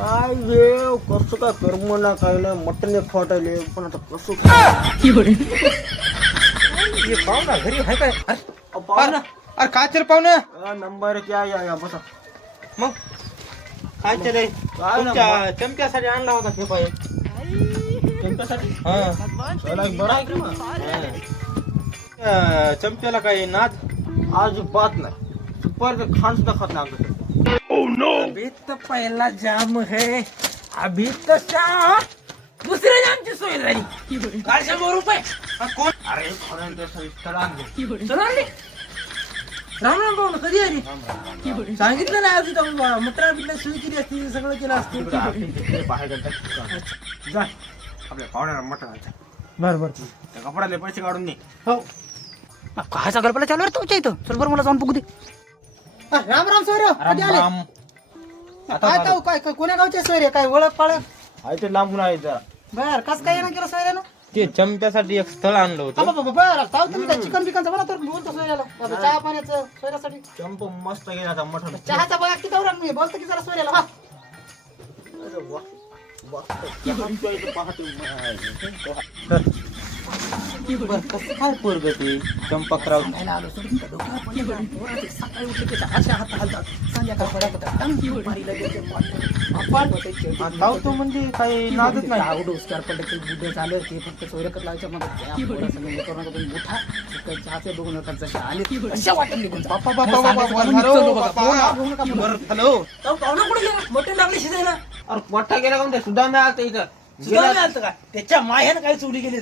काय देव कसं काय कर्म ना काय ना मटण एक फॉटायले पण आता कसं ये पाहुणा घरी आहे काय? अरे पाहुणा अरे काय चल पाहुणा नंबर क्या या बसा मग काय चले काय तुमच्या चमच्यासाठी आणला होता हे पाय तुमच्यासाठी हा त्याला एक बरं आहे का मग? चमच्याला काय नाद आज बात नाही सुपर के खान सुद्धा खात नाही आमचं. अभी तो पहला जाम है अभी तो दुसऱ्या जामची सोय झाली काय 100 रुपये कोण अरे खरं ते सविस्तर आणले. चला आणले. राम राम भाऊ कधी आली सांगितलं ना आधी मटरा बिटला सोय केली असती सगळं केलं तिकडे असतं आपण तिकडे बाहेर गेलता. जा आपल्या पाहुण्याला मटण आणायचं. बरोबर त्या कपड्याले पैसे काढून दे. हो काय कल्पना चालू आहे तुमच्या इथं चल बरं मला जाऊन बघू दे. राम राम सोयरे कधी आले राम काय काय काय कोण्या गावचे सोयरे काय ओळख पाळख आहे ते लांबून आहे जरा. बर कस काय येणं केलं सोयऱ्यानं ते चंप्यासाठी एक स्थळ आणलं होतं बरं चाव तुम्ही काय चिकन बिकनचं बना तर बोलतो सोयऱ्याला चहा पाण्याचं सोयऱ्यासाठी चंप मस्त गेला आता मटण. चहाचा बघा किती दौरा मी बोलतो की जरा सोयऱ्याला हा अरे वा. वा. चहाच्या इथं पहाटे बरं कसं काय पोरग ते चंपकराव खायला आलो सोडून त्या डोक्यावर पडलं बरं. पोरं ते सकाळी उठले की अशा हात हालतात संध्याकाळपर्यंत मारीला गेले आपण धावतो म्हणजे काही नादच नाही आवड उसकार पडलं की बुद्धे झालं ते फक्त सोयरकत लावायच्या मग उठा चहाचे बघून नका जसे आले अशा वाटत निघून जा. हॅलो पाहुणा कुठे गेला मोठे लागले शिजायला अरे मोठा गेला का म्हणते सुद्धा नाही आता इथं सुद्धा नाही आलतं का त्याच्या मायानं काय चोरी गेली